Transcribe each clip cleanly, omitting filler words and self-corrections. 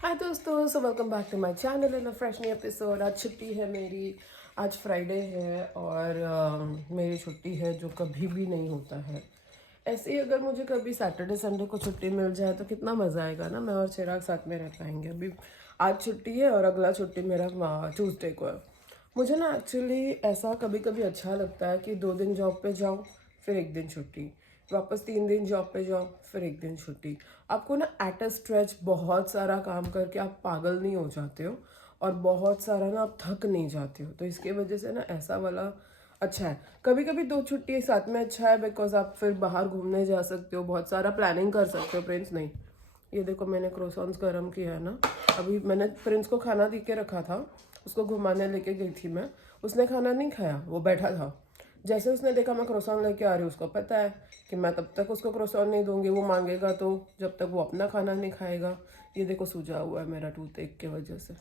हाय दोस्तों, so welcome back to my channel in a fresh new episode. आज छुट्टी है मेरी। आज फ्राइडे है और मेरी छुट्टी है जो कभी भी नहीं होता है। ऐसे ही अगर मुझे कभी सैटरडे संडे को छुट्टी मिल जाए तो कितना मज़ा आएगा ना। मैं और चिराग साथ में रह पाएंगे। अभी आज छुट्टी है और अगला छुट्टी मेरा ट्यूसडे को है। मुझे ना एक्चुअली ऐसा कभी कभी अच्छा लगता है कि 2 दिन जॉब पे जाओ, फिर 1 दिन छुट्टी, वापस 3 दिन जॉब पे जाओ, फिर 1 दिन छुट्टी। आपको ना एट अ स्ट्रेच बहुत सारा काम करके आप पागल नहीं हो जाते हो और बहुत सारा ना आप थक नहीं जाते हो। तो इसके वजह से ना ऐसा वाला अच्छा है। कभी कभी 2 छुट्टी साथ में अच्छा है बिकॉज आप फिर बाहर घूमने जा सकते हो, बहुत सारा प्लानिंग कर सकते हो। प्रिंस नहीं, ये देखो मैंने क्रोसॉन्स गर्म किया है ना। अभी मैंने प्रिंस को खाना दे के रखा था, उसको घुमाने लेके गई थी मैं। उसने खाना नहीं खाया, वो बैठा था। जैसे उसने देखा मैं क्रोसॉन लेके आ रही हूँ, उसको पता है कि मैं तब तक उसको क्रोसॉन नहीं दूंगी, वो मांगेगा तो, जब तक वो अपना खाना नहीं खाएगा। ये देखो सूजा हुआ है मेरा टूथ एक की वजह से।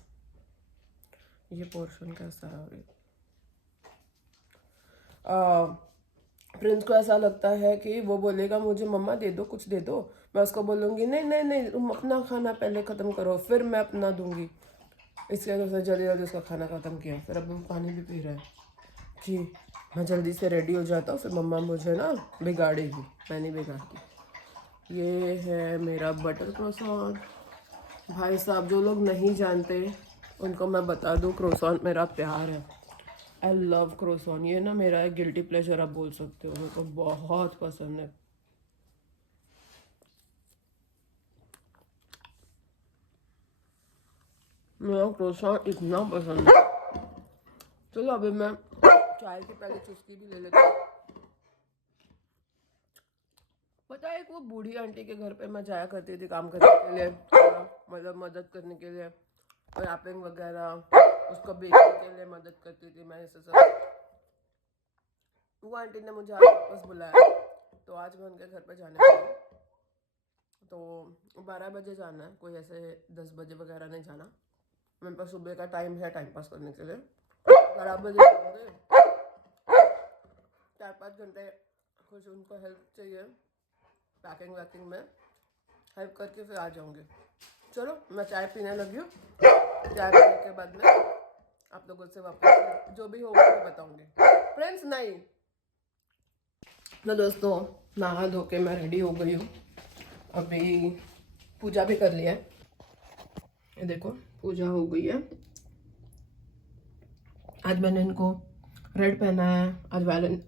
ये पोर्शन कैसा है अभी। प्रिंस को ऐसा लगता है कि वो बोलेगा मुझे मम्मा दे दो, कुछ दे दो। मैं उसको बोलूँगी नहीं नहीं नहीं, तुम अपना खाना पहले ख़त्म करो फिर मैं अपना दूंगी। इसके वजह से जल्दी जल्दी उसका खाना ख़त्म किया। फिर अब वो पानी भी पी रहा है कि मैं जल्दी से रेडी हो जाता हूँ, फिर मम्मा मुझे ना बिगाड़ेगी। मैं नहीं बिगाड़ती। ये है मेरा बटर क्रोसान। भाई साहब, जो लोग नहीं जानते उनको मैं बता दूँ, क्रोसान मेरा प्यार है। I love croissant. ये ना मेरा एक गिल्टी प्लेजर आप बोल सकते हो, मेरे को बहुत पसंद है। मेरा क्रोसान इतना पसंद है। चलो अभी मैं चाय की पहले चुस्की भी ले लेती हूँ। पता है, एक वो बूढ़ी आंटी के घर पे मैं जाया करती थी काम करने के लिए, मतलब मदद करने के लिए, रैपिंग वगैरह, उसको बेकिंग के लिए मदद करती थी मैं ऐसे सब। वो आंटी ने मुझे आज वापस बुलाया, तो आज मैं उनके घर पे जाने वाली हूँ। तो 12 बजे जाना है, कोई ऐसे 10 बजे वगैरह नहीं जाना। मेरे पास सुबह का टाइम है टाइम पास करने के लिए। 12 बजे जाऊँगे, 4-5 घंटे कुछ उनको हेल्प चाहिए पैकिंग वैकिंग में, हेल्प करके फिर आ जाऊँगी। चलो मैं चाय पीने लगी हूँ। चाय पीने के बाद में आप लोगों से वापस जो भी होगा वो बताऊँगी। फ्रेंड्स नहीं, तो दोस्तों नहा धो के मैं रेडी हो गई हूँ। अभी पूजा भी कर लिया है, ये देखो पूजा हो गई है। आज मैंने इनको रेड पहना है। आज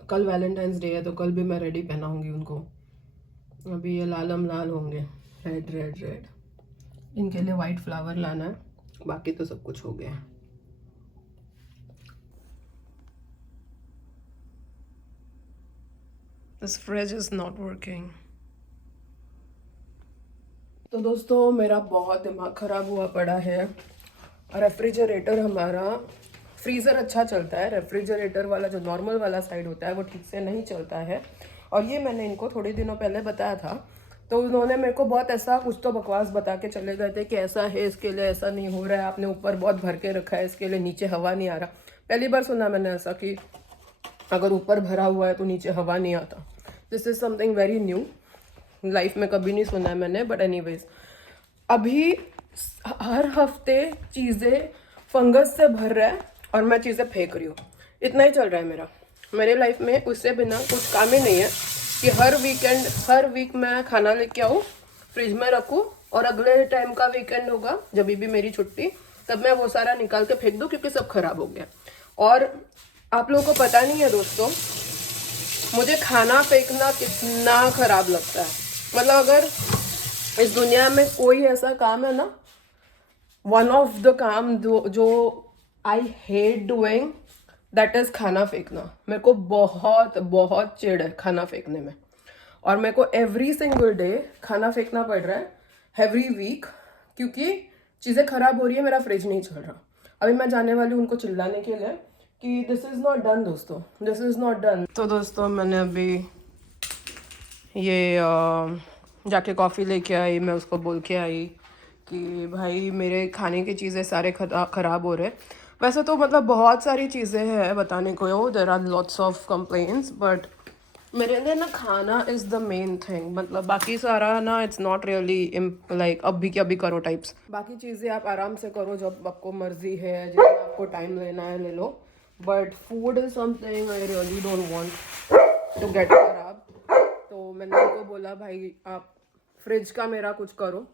कल वैलेंटाइंस डे है, तो कल भी मैं रेडी पहनाऊँगी उनको। अभी ये लालम लाल होंगे, रेड रेड रेड। इनके लिए वाइट फ्लावर लाना है, बाकी तो सब कुछ हो गया है। This fridge is not working. तो दोस्तों मेरा बहुत दिमाग ख़राब हुआ पड़ा है। रेफ्रिजरेटर हमारा, फ्रीज़र अच्छा चलता है, रेफ्रिजरेटर वाला जो नॉर्मल वाला साइड होता है वो ठीक से नहीं चलता है। और ये मैंने इनको थोड़े दिनों पहले बताया था, तो उन्होंने मेरे को बहुत ऐसा कुछ तो बकवास बता के चले गए थे कि ऐसा है, इसके लिए ऐसा नहीं हो रहा है, आपने ऊपर बहुत भर के रखा है, इसके लिए नीचे हवा नहीं आ रहा। पहली बार सुना मैंने ऐसा कि अगर ऊपर भरा हुआ है तो नीचे हवा नहीं आता। This is something very new, life में कभी नहीं सुना है मैंने। बट एनीवेज, अभी हर हफ्ते चीज़ें फंगस से भर रहा है और मैं चीज़ें फेंक रही हूँ। इतना ही चल रहा है मेरे लाइफ में। उससे बिना कुछ काम ही नहीं है कि हर वीक मैं खाना लेके आऊँ, फ्रिज में रखूँ, और अगले टाइम का वीकेंड होगा जब भी मेरी छुट्टी, तब मैं वो सारा निकाल के फेंक दूँ क्योंकि सब खराब हो गया। और आप लोगों को पता नहीं है दोस्तों, मुझे खाना फेंकना कितना खराब लगता है। मतलब अगर इस दुनिया में कोई ऐसा काम है ना, वन ऑफ द काम जो I hate doing, that is खाना फेंकना। मेरे को बहुत बहुत चिढ़ है खाना फेंकने में, और मेरे को एवरी सिंगल डे खाना फेंकना पड़ रहा है, एवरी वीक, क्योंकि चीज़ें खराब हो रही है, मेरा फ्रिज नहीं चल रहा। अभी मैं जाने वाली हूँ उनको चिल्लाने के लिए कि दिस इज़ नॉट डन दोस्तों, दिस इज़ नॉट डन। तो दोस्तों मैंने अभी ये जाके कॉफ़ी लेके आई, मैं उसको बोल के आई कि भाई मेरे खाने की चीज़ें सारे ख़राब हो रहे। वैसे तो मतलब बहुत सारी चीज़ें हैं बताने को, there are lots of complaints, but मेरे लिए ना खाना इज द मेन थिंग, मतलब बाकी सारा ना इट्स नॉट रियली लाइक अभी के अभी करो टाइप्स। बाकी चीज़ें आप आराम से करो जब आपको मर्जी है, जितना आपको टाइम लेना है ले लो, but food is something I really don't want to get खराब। तो मैंने उनको बोला भाई आप फ्रिज का मेरा कुछ करो।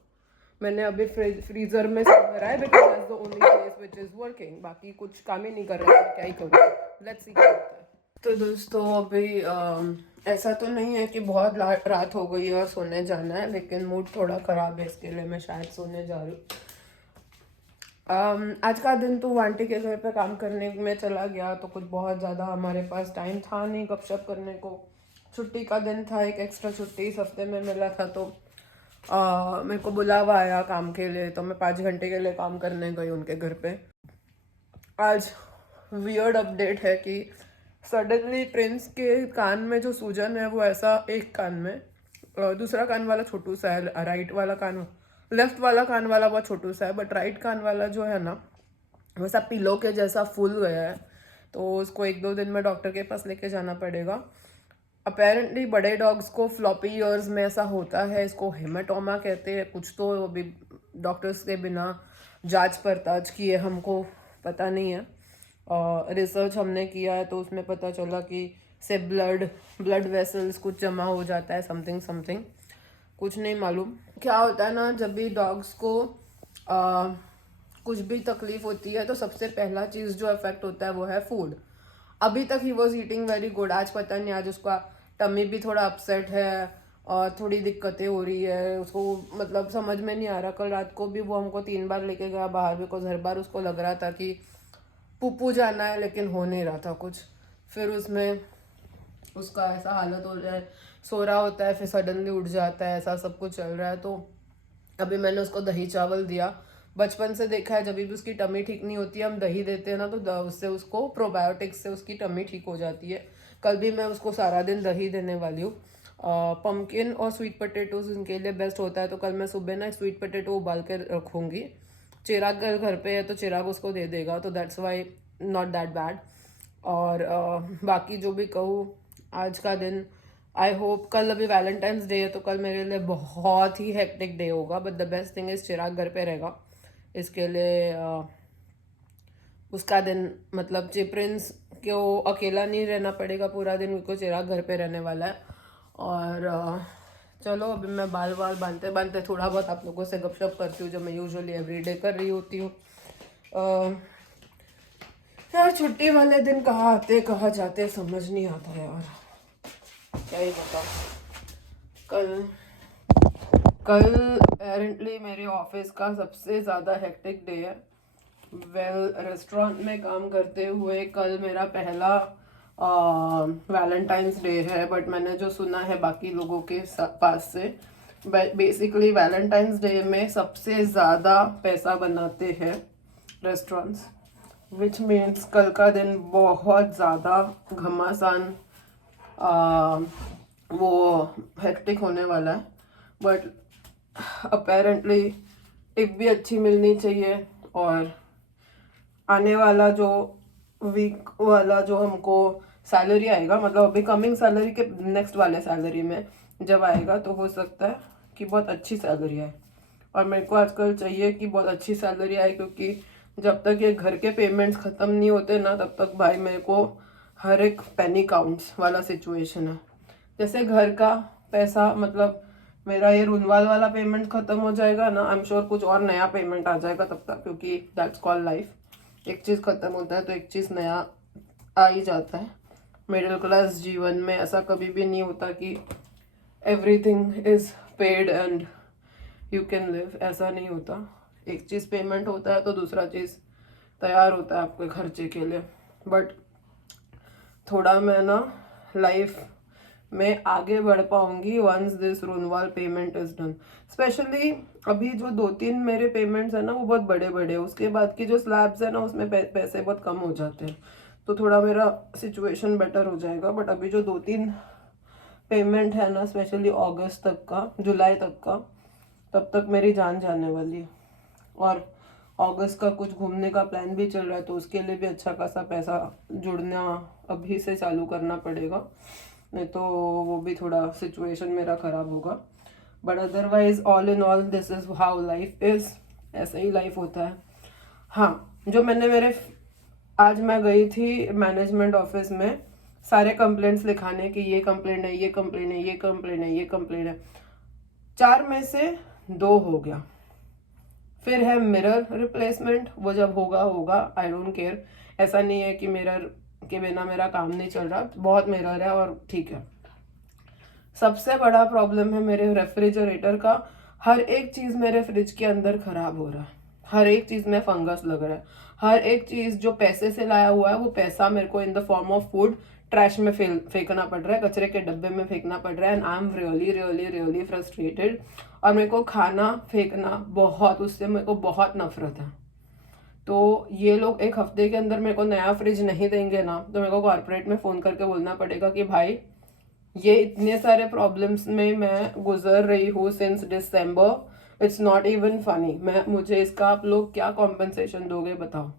मैंने अभी फ्रीजर में सब भरा है because that's the only place which is working. बाकी कुछ काम ही नहीं कर रहा है, क्या ही करूँ, लेट्स सी क्या होता है। तो दोस्तों अभी ऐसा तो नहीं है कि बहुत रात हो गई है और सोने जाना है, लेकिन मूड थोड़ा ख़राब है, इसके लिए मैं शायद सोने जा रही हूँ। आज का दिन तो आंटी के घर पे काम करने में चला गया, तो कुछ बहुत ज़्यादा हमारे पास टाइम था नहीं गपशप करने को। छुट्टी का दिन था, एक एक्स्ट्रा छुट्टी इस हफ्ते में मिला था, तो मेरे को बुलावा आया काम के लिए, तो मैं 5 घंटे के लिए काम करने गई उनके घर पे। आज वियर्ड अपडेट है कि सडनली प्रिंस के कान में जो सूजन है वो ऐसा, एक कान में, दूसरा कान वाला छोटू सा है, राइट वाला कान, लेफ्ट वाला कान वाला बहुत छोटू सा है, बट राइट कान वाला जो है ना वैसा पिलो के जैसा फूल गया है। तो उसको 1-2 दिन में डॉक्टर के पास लेके जाना पड़ेगा। अपेरेंटली बड़े डॉग्स को फ्लॉपी ईयर्स में ऐसा होता है, इसको हेमाटोमा कहते हैं कुछ, तो अभी डॉक्टर्स के बिना जांच पड़ताछ किए हमको पता नहीं है। रिसर्च हमने किया है तो उसमें पता चला कि से ब्लड वेसल्स कुछ जमा हो जाता है, समथिंग समथिंग, कुछ नहीं मालूम क्या होता है ना। जब भी डॉग्स को कुछ भी तकलीफ होती है तो सबसे पहला चीज़ जो अफेक्ट होता है वो है फूड। अभी तक he was eating very good, आज पता नहीं, आज उसका टमी भी थोड़ा अपसेट है और थोड़ी दिक्कतें हो रही है उसको, मतलब समझ में नहीं आ रहा। कल रात को भी वो हमको 3 बार लेके गया बाहर, बिकॉज हर बार उसको लग रहा था कि पुप्पू जाना है, लेकिन हो नहीं रहा था कुछ। फिर उसमें उसका ऐसा हालत हो रहा है, सो रहा होता है फिर सडनली उठ जाता है, ऐसा सब कुछ चल रहा है। तो अभी मैंने उसको दही चावल दिया। बचपन से देखा है जब भी उसकी टमी ठीक नहीं होती है हम दही देते हैं ना, तो उससे उसको प्रोबायोटिक्स से उसकी टमी ठीक हो जाती है। कल भी मैं उसको सारा दिन दही देने वाली हूँ। पम्पकिन और स्वीट पोटैटोज इनके लिए बेस्ट होता है, तो कल मैं सुबह ना स्वीट पोटैटो उबाल के रखूँगी। चिराग घर पे है तो चिराग उसको दे देगा, तो that's why not that bad. और बाकी जो भी कहूँ, आज का दिन आई होप, कल अभी वैलेंटाइंस डे है तो कल मेरे लिए बहुत ही हेक्टिक डे होगा, but the best thing is Chirag घर पे रहेगा, इसके लिए उसका दिन, मतलब प्रिंस को अकेला नहीं रहना पड़ेगा पूरा दिन, क्योंकि चिराग घर पे रहने वाला है। और चलो अभी मैं बाल बांधते बांधते थोड़ा बहुत आप लोगों से गपशप करती हूँ, जो मैं यूजुअली एवरीडे कर रही होती हूँ। यार छुट्टी वाले दिन कहाँ आते कहाँ जाते समझ नहीं आता यार, क्या ही बताऊँ। कल अपेरेंटली मेरे ऑफिस का सबसे ज़्यादा हेक्टिक डे है। रेस्टोरेंट में काम करते हुए कल मेरा पहला वैलेंटाइंस डे है, बट मैंने जो सुना है बाकी लोगों के पास से, बेसिकली वैलेंटाइंस डे में सबसे ज़्यादा पैसा बनाते हैं रेस्टोरेंट्स, विच मीन्स कल का दिन बहुत ज़्यादा घमासान वो हेक्टिक होने वाला है। बट अपेरेंटली टिप भी अच्छी मिलनी चाहिए, और आने वाला जो वीक वाला जो हमको सैलरी आएगा, मतलब अभी कमिंग सैलरी के नेक्स्ट वाले सैलरी में जब आएगा तो हो सकता है कि बहुत अच्छी सैलरी आए। और मेरे को आजकल चाहिए कि बहुत अच्छी सैलरी आए, क्योंकि जब तक ये घर के पेमेंट्स ख़त्म नहीं होते ना तब तक भाई मेरे को हर एक पेनी काउंट्स वाला सिचुएशन है। जैसे घर का पैसा, मतलब मेरा ये रुनवाल वाला पेमेंट ख़त्म हो जाएगा ना, आई एम श्योर कुछ और नया पेमेंट आ जाएगा तब तक, क्योंकि दैट्स कॉल लाइफ। एक चीज़ ख़त्म होता है तो एक चीज़ नया आ ही जाता है। मिडिल क्लास जीवन में ऐसा कभी भी नहीं होता कि everything is paid and you can live, ऐसा नहीं होता। एक चीज़ पेमेंट होता है तो दूसरा चीज़ तैयार होता है आपके खर्चे के लिए। बट थोड़ा मैं ना लाइफ में आगे बढ़ पाऊंगी once this Runwal payment is done. Specially अभी जो 2-3 मेरे पेमेंट्स है ना वो बहुत बड़े बड़े हैं, उसके बाद की जो स्लैब्स है ना उसमें पैसे बहुत कम हो जाते हैं, तो थोड़ा मेरा सिचुएशन बेटर हो जाएगा। बट अभी जो 2-3 पेमेंट है ना, स्पेशली अगस्त तक का, जुलाई तक का, तब तक मेरी जान जाने वाली है। और अगस्त का कुछ घूमने का प्लान भी चल रहा है, तो उसके लिए भी अच्छा खासा पैसा जुड़ना अभी से चालू करना पड़ेगा। नहीं तो वो भी थोड़ा सिचुएशन मेरा ख़राब होगा। But otherwise all in all this is how life is, ऐसा ही लाइफ होता है। हाँ, जो मैंने आज मैं गई थी मैनेजमेंट ऑफिस में सारे कंप्लेंट्स लिखाने की, ये कंप्लेंट है, ये कंप्लेंट है, ये कंप्लेंट है, ये कंप्लेंट है, 4 में से 2 हो गया। फिर है मिरर रिप्लेसमेंट, वो जब होगा होगा, आई डोंट केयर। ऐसा नहीं है कि मिरर के बिना मेरा काम नहीं चल रहा, बहुत मिरर है और ठीक है। सबसे बड़ा प्रॉब्लम है मेरे रेफ्रिजरेटर का, हर एक चीज़ मेरे फ्रिज के अंदर खराब हो रहा है, हर एक चीज़ में फंगस लग रहा है, हर एक चीज़ जो पैसे से लाया हुआ है वो पैसा मेरे को in the form of food trash में फेंकना पड़ रहा है, कचरे के डब्बे में फेंकना पड़ रहा है। And I am really really really frustrated. और मेरे को खाना फेंकना बहुत, उससे मेरे को बहुत नफरत है। तो ये लोग 1 हफ्ते के अंदर मेरे को नया फ्रिज नहीं देंगे ना, तो मेरे को कॉर्पोरेट में फ़ोन करके बोलना पड़ेगा कि भाई ये इतने सारे प्रॉब्लम्स में मैं गुजर रही हूँ since December, it's not even funny. मुझे इसका आप लोग क्या कॉम्पनसेशन दोगे बताओ।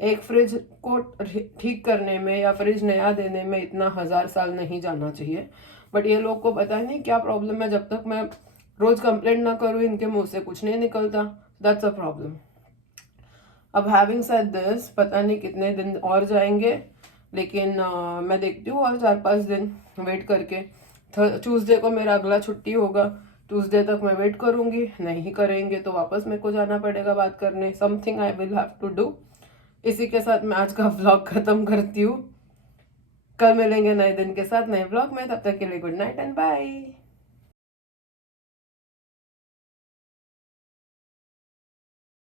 एक फ्रिज को ठीक करने में या फ्रिज नया देने में इतना 1000 साल नहीं जाना चाहिए, बट ये लोग को पता नहीं क्या प्रॉब्लम है। जब तक मैं रोज कंप्लेंट ना करूँ इनके मुंह से कुछ नहीं निकलता, दैट्स अ प्रॉब्लम। अब हैविंग सेड दिस, पता नहीं कितने दिन और जाएंगे, लेकिन मैं देखती हूँ और 4-5 दिन वेट करके। ट्यूसडे को मेरा अगला छुट्टी होगा, ट्यूसडे तक मैं वेट करूँगी, नहीं करेंगे तो वापस मेरे को जाना पड़ेगा बात करने। Something I will have to do. इसी के साथ मैं आज का व्लॉग खत्म करती हूँ। कल मिलेंगे नए दिन के साथ नए व्लॉग में, तब तक के लिए गुड नाइट एंड बाय।